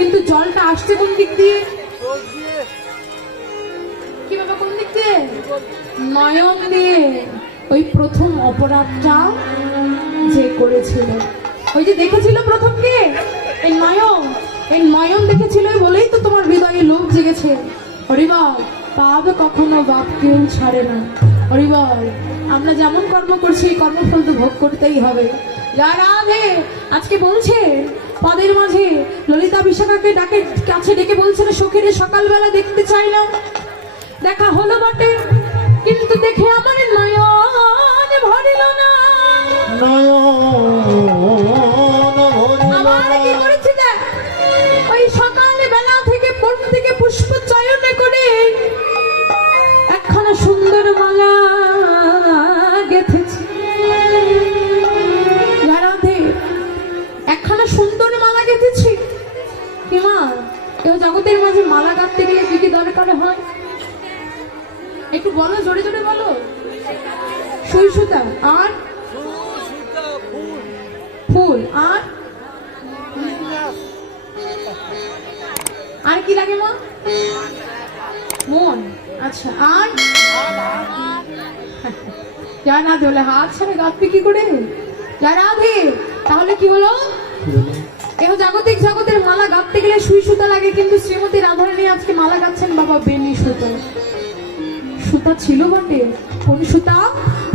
কিন্তু জলটা আসছে কোন দিক দিয়ে? কি বাবা, কোন দিক দিয়ে? নয়ন দিয়ে। ওই প্রথম অপরাধটা যে করেছিল, ওই যে দেখেছিল প্রথম কে? এই নয়ন। এই নয়ন দেখেছিল বলেই তো তোমার হৃদয়ে লোভ জেগেছে। হরিবল, পাপ কখনো বাপ কেউ ছাড়ে না। হরিবল, আমরা যেমন কর্ম করছি এই কর্মফল তো ভোগ করতেই হবে। রাধে আজকে বলছে পদের মাঝে ললিতা বিশাখাকে ডাকে কাছে ডেকে বলছে না, সখীর সকালবেলা দেখতে চাইলাম, দেখা হলো বটে, কিন্তু দেখে আমার নয়ন ভরিল না। আমার কি করেছিল? ওই সকালে বেলা থেকে বন থেকে পুষ্প চয়নে করে একখানা সুন্দর মালা গেঁথেছি। রাধে, একখানা সুন্দর মালা গেঁথেছি। কি মা, কেউ জগতের মাঝে মালা গাঁথতে গেলে কি কি দরকার হয়? একটু বলো, জোরে জোরে বলো। সুই সুতা আর ফুল আর কি লাগে মা? মন। আচ্ছা, আর জানা বলে হাত ছাড়া গাঁথবে কি করে? রাধে, তাহলে কি হলো? এও জাগতিক জগতের মালা গাঁথতে গেলে সুই সুতা লাগে, কিন্তু শ্রীমতী রাধারানী আজকে মালা গাঁথছেন বাবা বেনি সুতা। সুতা ছিল বটে, কোন সুতা?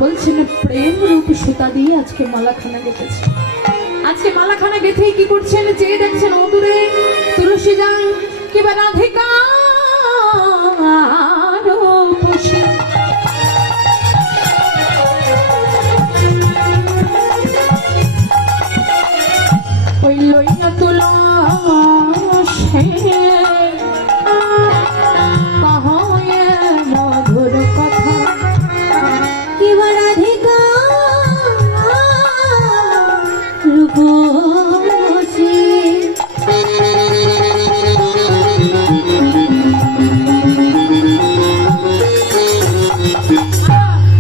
বলছেন প্রেম রূপ সুতা দিয়ে আজকে মালাখানা গেঁথেছে। আজকে মালাখানা গেঁথেই কি করছেন? যে দেখছেন অদূরে তুলসী যান কিবা রাধিকা ওই লইয়া তুলা মধুর কথা কিবা রাধিকা রূপসী।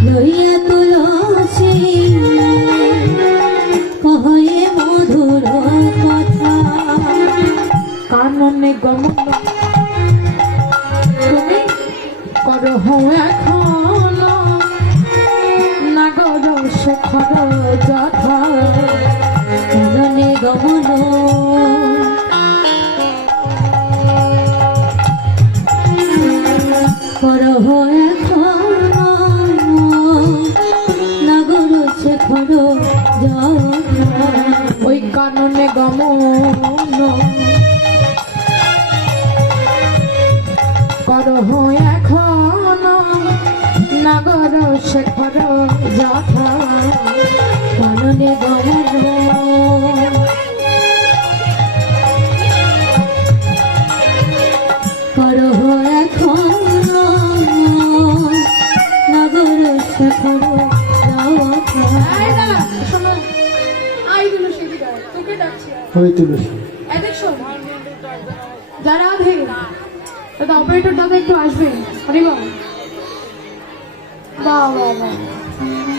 লইয়া তুলসী কহে মধুর কথা, কাননে গমন তুমি করহ এখন নাগর শেখর যথা। কাননে গমন করহ এখন নাগর শেখর যথা। ওই কাননে গমন করহ এখন নাগর শেখর যথা। কাননে গমন করহ এখন নাগর শেখর যথা। যারা দাদা অপারেটর দাদা একটু আসবে।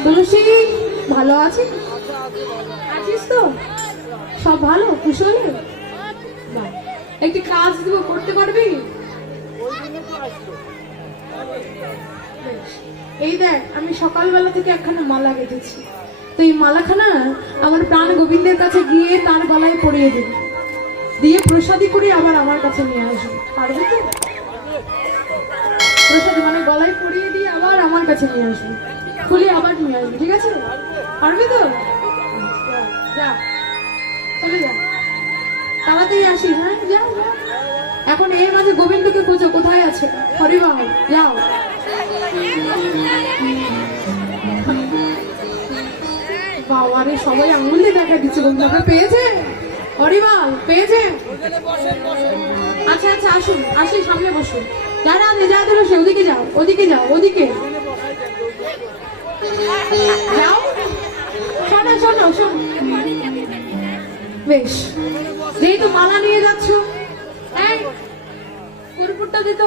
তুলসী ভালো আছে? আছিস তো? সব ভালো কুশলী? একটি কাজ দিব, করতে পারবি? এই দেখ, আমি সকালবেলা থেকে একখানা মালা গেঁথেছি, তো এই মালাখানা আমার প্রাণ গোবিন্দের কাছে গিয়ে তার গলায় পরিয়ে দিবি, দিয়ে প্রসাদী করে আবার আমার কাছে নিয়ে আসবি। পারবে তো? প্রসাদী মানে গলায় পরিয়ে দিয়ে আবার আমার কাছে নিয়ে আসবি, খুলে আবার নিয়ে আসবি, ঠিক আছে? পারবে তো? যা, চলে যা, তাড়াতাড়ি আসিস। হ্যাঁ, যাও। এখন এর মাঝে গোবিন্দকে খোঁজো, কোথায় আছে? হরিবল, যাও। বাবারে, সবাই আঙুল দিয়ে দেখা দিচ্ছে। গোবিন্দকে পেয়েছে? হরিবল পেয়েছে? আচ্ছা আচ্ছা, আসুন, আসি, সামনে বসুন। যারা যা দিল সে ওদিকে যাও, ওদিকে যাও, ওদিকে যাও। শোনো শোনো শোনো, বেশ, যেহেতু মালা নিয়ে যাচ্ছ, এই কর্পূরটা দিত,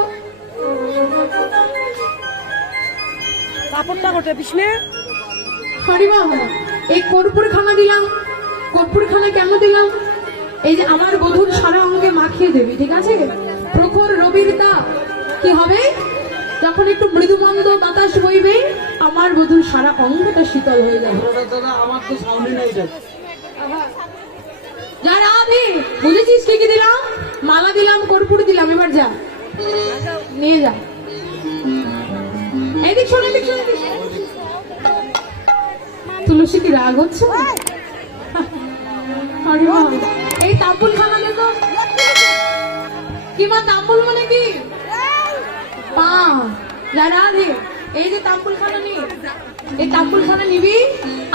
কাপড়টা কোটে পিছনে। হরিবল, এই কর্পূর খানা দিলাম। কর্পূর খানা কেন দিলাম? এই যে আমার বধূর সারা অঙ্গে মাখিয়ে দেব। ঠিক আছে? প্রখর রবির তা কি হবে? যখন একটু মৃদুমন্দ বাতাস বইবে, আমার বধূর সারা অঙ্গটা শীতল হয়ে যাবে। আমার তো সামনে নেই যা রাধে, বুঝেছিস কি কি দিলাম? মালা দিলাম, কর্পূর দিলাম, এবার যা নিয়ে যা। এদিক শোন, এদিক শোন, এদিক শোন। তুলসী কি রাগ হচ্ছে? আরে মা, এই তাম্বুল খানা দে তো। কি মা, তাম্বুল মানে কি? পা। যা রাধে, এই যে তাম্বুল খানা নি, এই তাম্বুল খানা নিবি,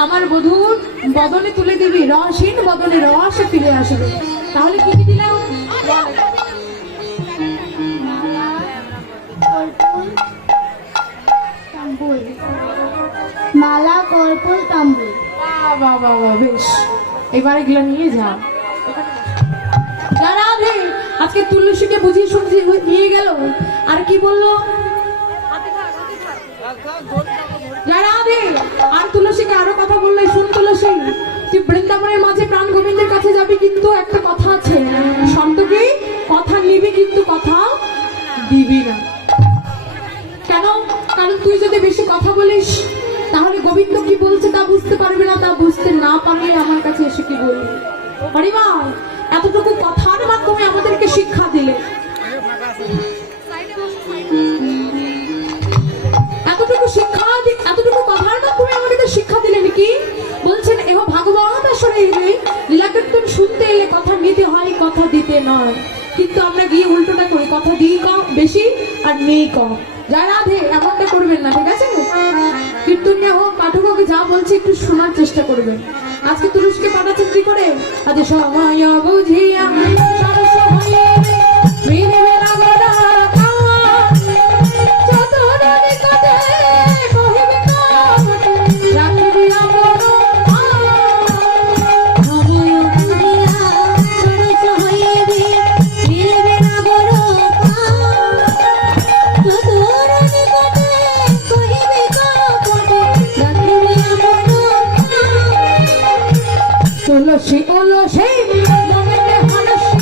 আমার বধূর বদনে তুলে দিবি, রসহীন বদনে রসে ফিরে আসবে। তাহলে কি কি দিলাম? মালা, কর্পূর, তাম্বুল। বাহ বাহ বাহ, বেশ। এবার এগুলো নিয়ে যা। রাধে আজকে তুলসীকে বুঝিয়ে শুনছি নিয়ে গেল, আর কি বললো? রাধে আর তুলসীকে আরো কথা বললো, শুন তুলসী, তুই বৃন্দাবনের মাঝে প্রাণ গোবিন্দের কাছে যাবি, কিন্তু একটা কথা আছে, শর্ত কি? কথা নিবি কিন্তু কথা দিবি না। কেন? কারণ তুই যদি বেশি কথা বলিস, তাহলে গোবিন্দ কি বলছে তা বুঝতে পারবে না, তা বুঝতে না পারলে আমার কাছে এসে কি বলবি? পরিমা, এতটুকু কথার মাধ্যমে আমাদেরকে শিক্ষা দিলে, এতটুকু শিক্ষা, এতটুকু কথার মাধ্যমে আমাদেরকে শিক্ষা দিলেন কি? বলছেন এহ ভাগবত আসরে এলে লীলা কীর্তন শুনতে এলে কথা নিতে হয়, কথা দিতে নয়। কিন্তু আমরা গিয়ে উল্টোটা করি, কথা দিই কম বেশি আর নেই কম। যা রাধে, এমনটা করবেন না, ঠিক আছে? কীর্তন নিয়ে হোক, পাঠক হোক, যা বলছে একটু শোনার চেষ্টা করবেন। আজকে তুলসীকে পাঠাচ্ছেন কি করে? আজ সময় বুঝিয়া সরস হইলে মিলিবে না গোটা কাজ, চতুর নিকটে কহিবে কাজ, রাখিবি আপন সময় বুঝিয়া সরস হইবে, মিলিবে না বড় কাজ, চতুর নিকটে কহিবে কাপড়ে, রাখিবে আপন তুলসী তুলসী মনে হাসি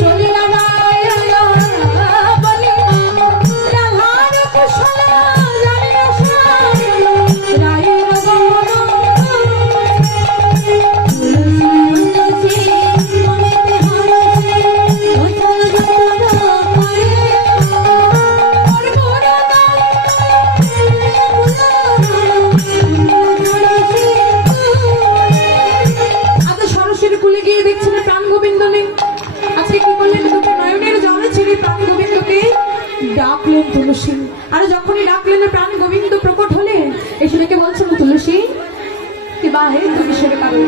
চলিলা রায় বলি রাধার কুশল জানিয়া রায়ের গমন তুলসী মনেতে হরসে, ওঝল যতন করে, আজ সরস্বতী কুলে গিয়ে দেখছেন প্রাণ গোবিন্দ নেই। আজকে কি করলেন? দুটো নয়নের জলে ছেড়ে প্রাণ গোবিন্দকে ডাকলেন তুলসী। আর যখনই ডাকলেন প্রাণ গোবিন্দ প্রকট হলেন, এসে ডেকে বলছেন তুলসী কি বাহে তুমি সেরে কারণ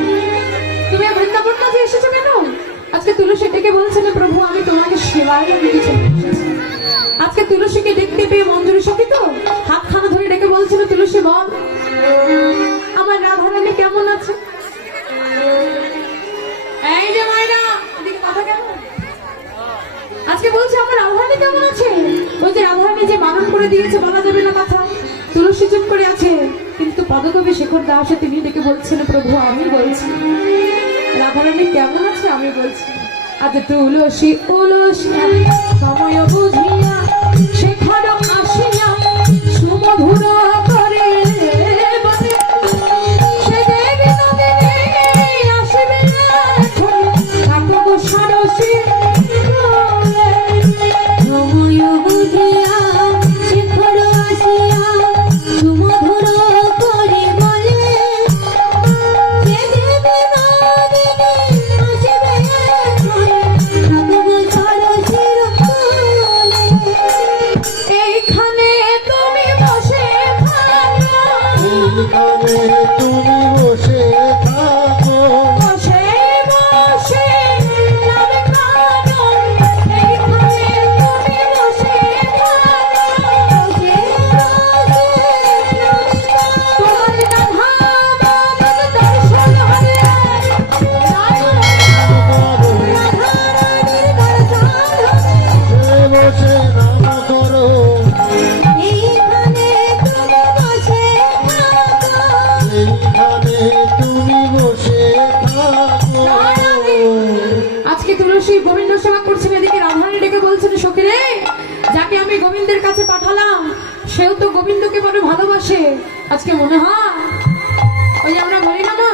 তুমি বৃন্দাবন মাঝে এসেছো কেন? আজকে তুলসী ডেকে বলছেন প্রভু আমি তোমাকে সেবায় দিয়েছি। আজকে তুলসীকে দেখতে পেয়ে মঞ্জুরি সখী তো হাতখানা ধরে ডেকে বলছিল তুলসী বল আমার রাধারানী কেমন আছে? এই যে মায়েরা, এদিকে কথা কেমন? আজকে বলছে আমার রাধারানী কেমন আছে? ওই যে রাধারানী যে বারণ করে দিয়েছে বলা যাবে না কথা, তুলসী চুপ করে আছে। কিন্তু পদকবি শেখর দাস তিনি ডেকে বলছেন প্রভু আমি বলছি রাধারানী কেমন আছে, আমি বলছি। আজ তুলসী তুলসী সময় বুঝিয়া শেখর আসিয়া সুমধুর করে বলে, সে দেবী নন্দিনী আসিবে এখন, থাকব সারসী কোলে। সময় বুঝিয়া শেখর আসিয়া সুমধুর করে বলে, সে দেবী নন্দিনী আসিবে এখন, থাকব সারসীর কোলে। আমি গোবিন্দের কাছে পাঠালাম, সেও তো গোবিন্দকে বড় ভালোবাসে। আজকে মনে হয় ওই যে আমরা বলি না মা,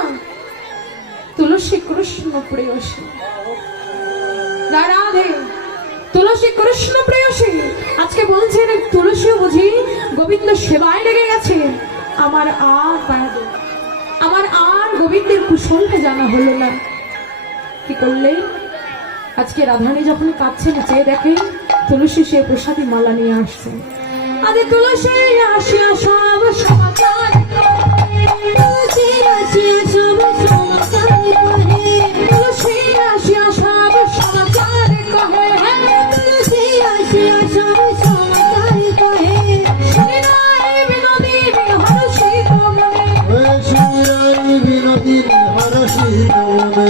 তুলসী কৃষ্ণ প্রেয়সী, রাধে তুলসী কৃষ্ণ প্রেয়সী। আজকে বলছেন তুলসীও বুঝি গোবিন্দ সেবায় লেগে গেছে। আমার আর পারবে, আমার আর গোবিন্দের কুশলটা জানা হলো না। কি করলে আজকে রাধারানী যখন কাঁদছেন, চেয়ে দেখে তুলসী সে প্রসাদী মালা নিয়ে আসছে। আরে তুলসী আসিয়া সব সমাচার, তুলসী আসিয়া সব সমাচার কহে, তুলসী আসিয়া সব সমাচার কহে, তুলসী আসিয়া সব সমাচার কহে। শুনি নাই বিনোদিনী হরষিত মনে, শিরাই বিনোদিন হরষিত মনে,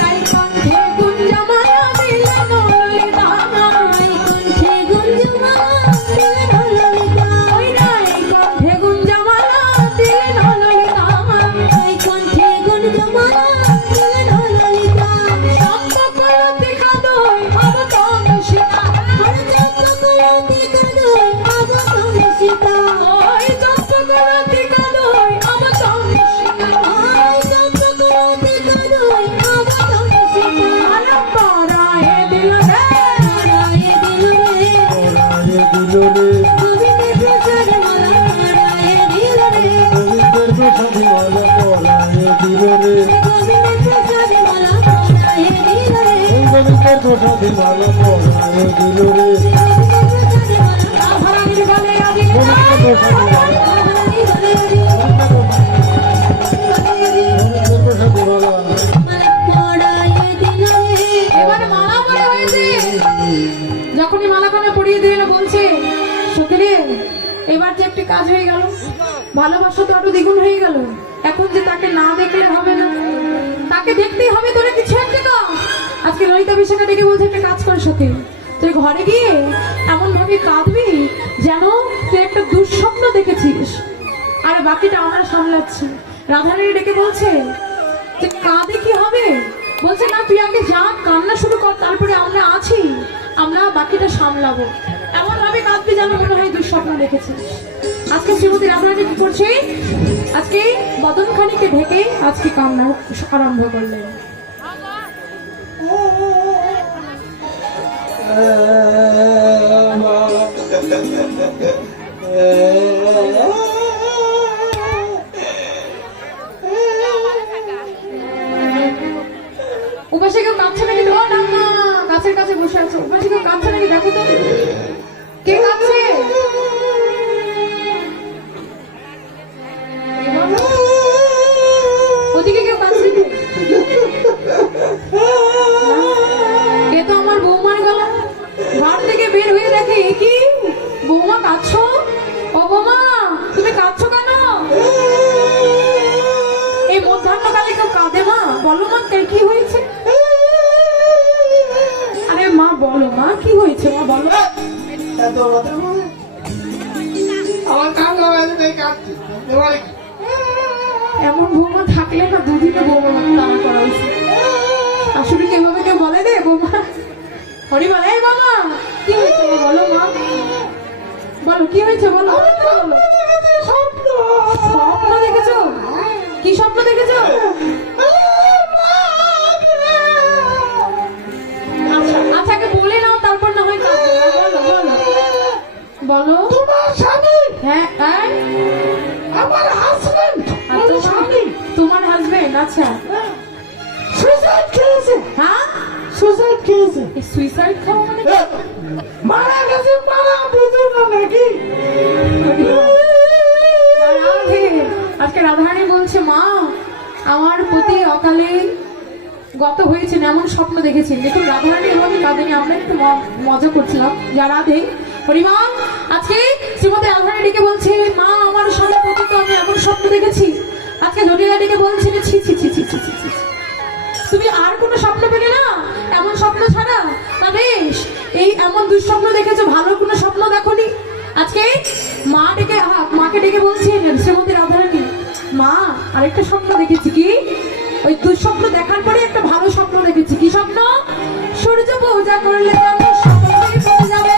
রাই কণ্ঠে গুঞ্জমালা মিলন ললিতা, কণ্ঠে গুঞ্জমালা দিলেন ললিতা, ওই রাই কণ্ঠে গুঞ্জমালা দিলেন ললিতা, ওই কণ্ঠে গুঞ্জমালা দিলেন ললিতা। চম্পকরতি কাদয় অবতম সীতা, হরে চক্রবর্তী কাদয় অবতম সীতা, ওই চম্পকরতি কাদয় অবতম সীতা, ওই চক্রবর্তী কাদয় অবতম সীতা। পরায়ে দিল রে, পরায়ে দিল রে, পরায়ে দিল রে, গোবিন্দের প্রসাদে মালা পরায়ে দিল রে, গোবিন্দের প্রসাদী মালা পরায়ে দিল রে, গোবিন্দের প্রসাদে মালা পরায়ে দিল রে, গোবিন্দের প্রসাদী মালা পরায়ে দিল রে, রাধারানীর গলে আদি গোবিন্দের প্রসাদী মালা, গোবিন্দের প্রসাদী মালা, এবারে মালা পরে হয়েছে। যখনই মালাখানা পরিয়ে দিল বলছে, সখীরে এবার যে একটি কাজ হয়ে গেল, ভালোবাসা তো আরো দ্বিগুণ হয়ে গেল। এখন যে তাকে না দেখলে হবে না, তাকে দেখতেই হবে। তোরা কিছু একটা কর। আজকে ললিতা বিশাখা ডেকে বলছে একটা কাজ কর সখী, তুই ঘরে গিয়ে এমন ভাবে কাঁদবি যেন তুই একটা দুঃস্বপ্ন দেখেছিস, আর বাকিটা আমরা সামলাচ্ছি। রাধারানী ডেকে বলছে যে কাঁদে কি হবে, বলছে না তুই আগে যা, কান্না শুরু কর, তারপরে আমরা আছি, আমরা বাকিটা সামলাবো। এমন ভাবে কাঁদবি যেন মনে হয় দুঃস্বপ্ন দেখেছিস। আজকে শ্রীমতী রাধারানী কি করছে, আজকে বদনখানিকে ঢেকে আজকে কান্না আরম্ভ করলেন। উপাসে কেউ কাঁদছে নাকি? ও না না, গাছের কাছে বসে আছে। উপাসে কেউ কাঁদছে নাকি? দেখো তো কে কাঁদছে। ওদিকে কেউ কাঁদছে নাকি? এ তো আমার বৌমার গলা। ঘর থেকে বের হয়ে দেখে, এ কি বৌমা কাঁদছো? ও বৌমা তুমি কাঁদছো কেন? এই মধ্যাহ্নকালে কেউ কাঁদে মা? বলো মা কি হয়েছে? আরে মা বলো মা কি হয়েছে, মা বলো। আমার কান লাগাতে কাটছি, এবারে এমন বৌমা থাকলে না দুদিনে বৌমা তাড়া করা উচিত। শাশুড়িকে এভাবে কেউ বলে রে বৌমা? হরি বলে এই বাবা কি হয়েছে মা বলো মা, বলো কি হয়েছে বলো। স্বপ্ন দেখেছো? কি স্বপ্ন দেখেছো? আচ্ছা আচ্ছা আগে বলে নাও, তারপর না হয় কাঁদবে। বলো বলো বলো। তোমার স্বামী, হ্যাঁ হ্যাঁ আমার হাজবেন্ড, তোমার হাজবেন্ড। আচ্ছা সুসাইড খেয়েছে, হ্যাঁ সুসাইড খেয়েছে, সুইসাইড খাওয়া মানে মারা গেছে, মারা বুঝো না নাকি? রাধে। আজকে রাধারানী বলছে মা আমার প্রতি অকালে গত হয়েছেন এমন স্বপ্ন দেখেছেন। দেখুন রাধারানী এভাবে কাঁদেনি, আমরা একটু মজা করছিলাম। যা রাধে হরিমা। আজকে শ্রীমতী রাধারানী ডেকে বলছে মা আমার স্বামী প্রতি তো আমি এমন স্বপ্ন দেখেছি। আজকে জটিলা ডেকে বলছে ছি ছি ছি ছি ছি ছি ছি, তুমি আর কোনো স্বপ্ন পেলে না এমন স্বপ্ন ছাড়া? না বেশ, এই এমন দুঃস্বপ্ন দেখেছো, ভালো কোনো স্বপ্ন দেখোনি। আজকে মাকে ডেকে বলছেন শ্রীমতী রাধারানী মা আরেকটা স্বপ্ন দেখেছি। কি? ওই দুঃস্বপ্ন দেখার পরে একটা ভালো স্বপ্ন দেখেছি। কি স্বপ্ন? সূর্য পূজা করলে আমি সবাই পড়ে যাবে।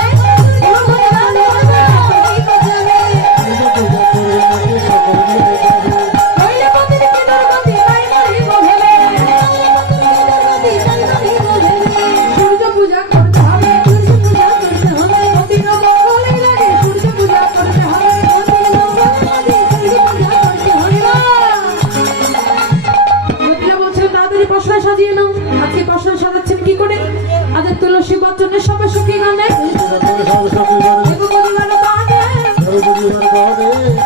শিবচনের সব সুখী গানে দেব পরিবার গানে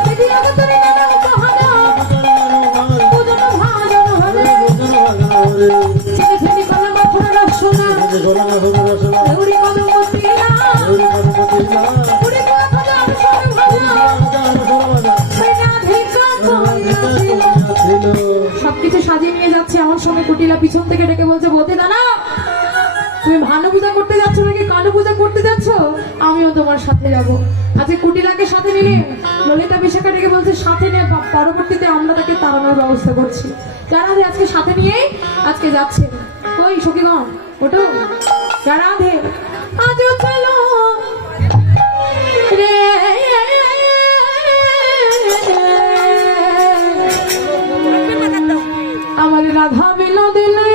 দিদি আগে তোরে গানে উপহারা পূজন ভাজন হরে ছেলে ফেরি কলা মাথুর রসনা গৌরী কদম মতিলা পুরি কথা সর ভাজা সবকিছু সাজিয়ে নিয়ে যাচ্ছে এমন সময় কুটিলা পিছন থেকে ডেকে বলছে বলতে দাঁড়া তুমি ভানু পূজা করতে যাচ্ছ নাকি কানু পূজা করতে যাচ্ছ? আমিও তোমার সাথে যাব। আজকে কুটিলাকে সাথে নিলে ললিতা বিশাখা ডেকে বলছে সাথে নিয়ে পরবর্তীতে আমরা তাকে তাড়ানোর ব্যবস্থা করছি। রাধে আজকে সাথে নিয়ে আজকে যাচ্ছে। কই সখীগণ ওঠো, রাধে আজও চলো রে আমার রাধা বিনোদিনী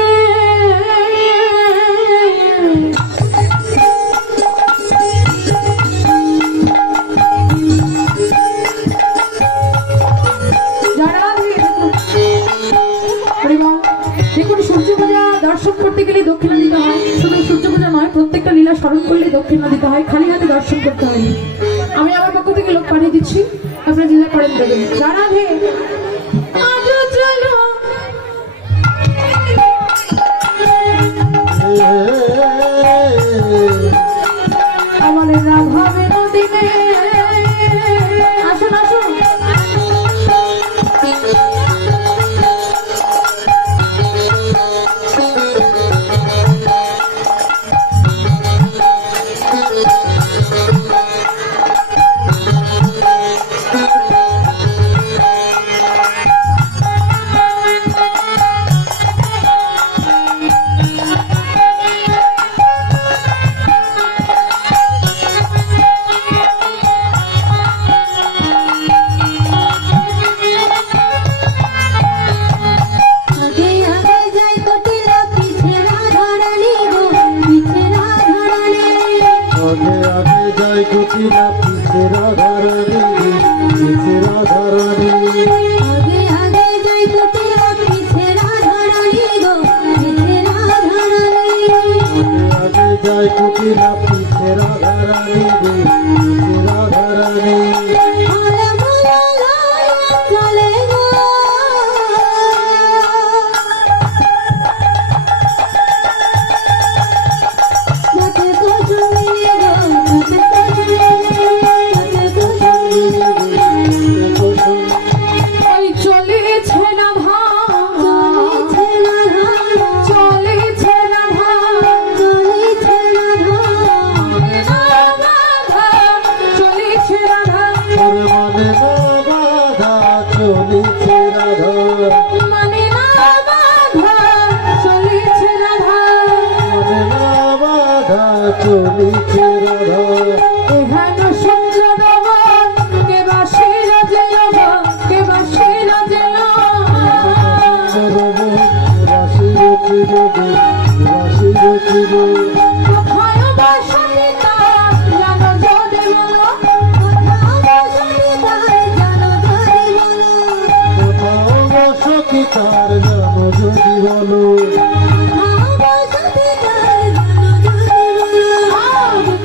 দেখুন সূর্য পূজা দর্শন করতে গেলে দক্ষিণা দিতে হয়। শুধু সূর্য পূজা নয়, প্রত্যেকটা লীলা স্মরণ করলে দক্ষিণা দিতে হয়, খালি হাতে দর্শন করতে হয়। আমি আমার পক্ষ থেকে লোক পাঠিয়ে দিচ্ছি, আপনারা লীলা করেন দেবেন। রাধে আজও চলো আমার রাধা বিনোদিনী আসুন আসুন।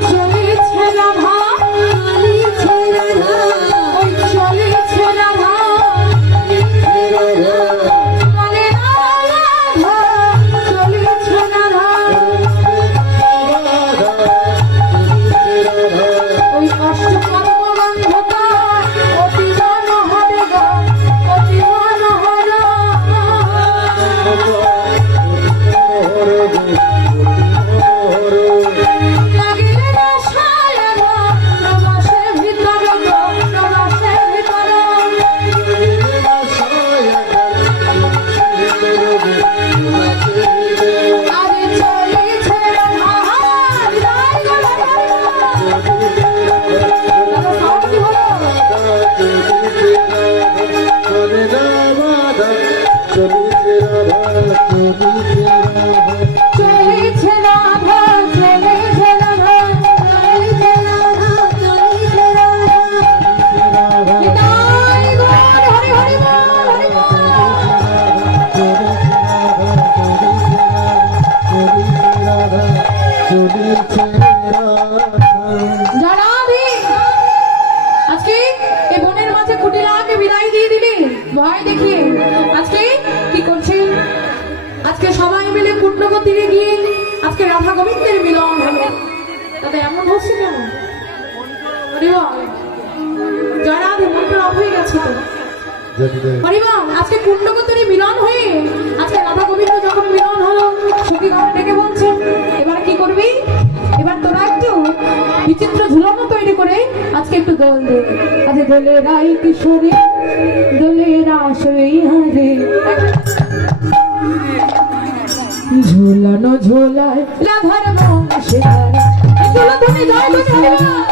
চলেছে রাধা যারা আজকে এই বনের মাঝে কুটিলাকে বিদায় দিয়ে দিলি ভয় দেখিয়ে আজকে কি করছে আজকে সবাই মিলে পূর্ণগতিতে গিয়ে আজকে রাধা গোবিন্দের মিলন হলো তাতে এমন হচ্ছে কেন জয়রাধে মনটা অফ হয়ে গেছে তো পরিবার আজকে পূর্ণগতির মিলন হয়ে আজকে রাধা গোবিন্দ যখন মিলন হলো সুখী ঘরে ডেকে বলছে এবার কি করবি এবার তোরা একটু বিচিত্র ঝুলনো তৈরি করে আজকে একটু দোল দে আজকে দোলে রাই কিশোরী দোলে রাসই হারে ঝোলানো ঝোলায় রাধার মন সেখানে ঝোলা তুমি জয় করে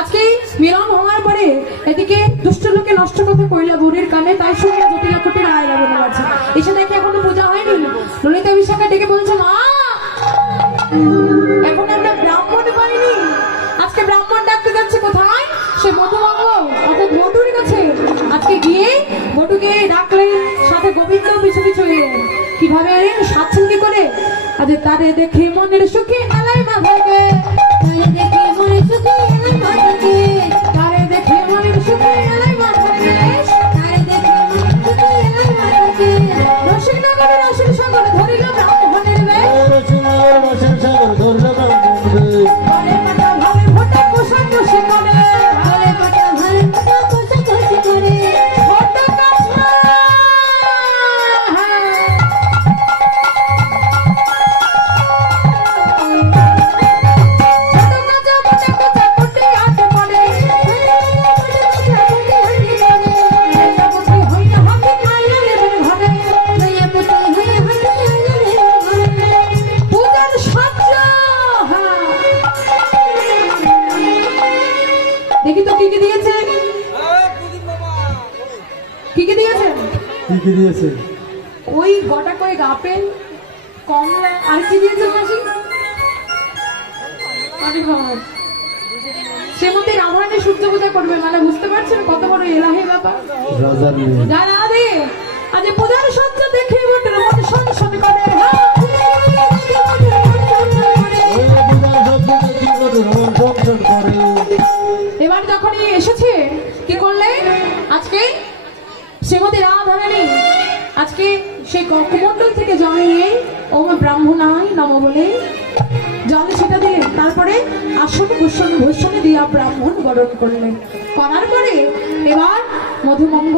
আজকে মিলন হওয়ার পরে এদিকে দুষ্ট লোকে নষ্ট কথা কইলা বুড়ির কানে তাই শুনে জটিলা কুটির আয় যাবে না আছে এসে দেখে এখনো পূজা হয়নি ললিতা বিশাখা ডেকে বলছে মা এখন আমরা ব্রাহ্মণ পাইনি আজকে ব্রাহ্মণ ডাকতে যাচ্ছে কোথায় সে মধুমঙ্গ অর্থাৎ বটুর কাছে আজকে গিয়ে বটুকে ডাকলে সাথে গোবিন্দ পিছু পিছু কিভাবে স্বাচ্ছন্দ্য করে আজ তারে দেখে মনের সুখে আলাই মাথাকে তারে দেখে মনের সুখে আলাই মাথাকে তারে দেখে মনের সুখে আলাই মাথাকে তারে দেখে মনের সুখে আলাই মাথাকে রসিক নগরের রসিক সাগর ধরিল ব্রাহ্মণের বেশ রসিকনগর রসিক সাগর ধরিল ব্রাহ্মণের বেশ আরে মাথা ভালে ফোটা কোষা কোষে করে আরে মাথা ভালে ফোটা কোষা কোষে করে ফোটা কোষা দেখি তো কি কি দিয়েছে কি কি দিয়েছে কি কি দিয়েছে ওই গোটা কয়েক আপেল কমলা আর কি দিয়েছে মাসি সে মধ্যে রাধারানী সূর্য পূজা করবে মানে বুঝতে পারছেন কত বড় এলাহি ব্যাপার রাজার মেয়ে যারা দে আজ পূজার সজ্জ দেখে বটে মন সংসদ করে এবার যখনই এসেছে কি করলে আজকে শ্রীমতী রাধারানী আজকে সেই কক্ষমণ্ডল থেকে জল নিয়ে ওম ব্রাহ্মণায় নম বলে জল ছিটা দিলেন তারপরে আসন কুসন ভূষণে দিয়া ব্রাহ্মণ বরণ করলেন করার পরে এবার মধুমঙ্গ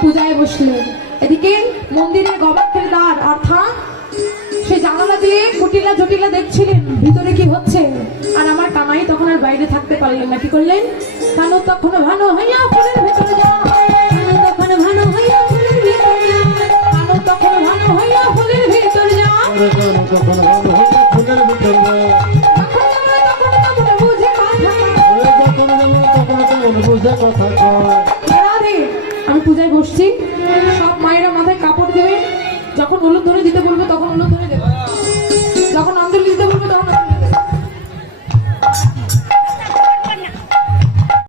পূজায় বসলেন এদিকে মন্দিরের গবাক্ষের দ্বার অর্থাৎ সে জানালা দিয়ে কুটিলা জটিলা দেখছিলেন ভিতরে কি হচ্ছে আর আমার কামাই তখন আর বাইরে থাকতে পারলেন না কি করলেন কানু তখন ভানো হইয়া ফুলের ভেতরে যা কানু তখন ভানো হইয়া ফুলের ভেতরে যা কানু তখন ভানো হইয়া ফুলের ভেতরে যা তখন ভালো হইয়া ফুলের ভিতরে বুঝে কথা কয় আমি পূজায় বসছি সব মায়েরা মাথায় কাপড় দেবে যখন হলুদ ধরে দিতে বলবো তখন হলুদ ধরে দেবে যখন অঞ্জলি দিতে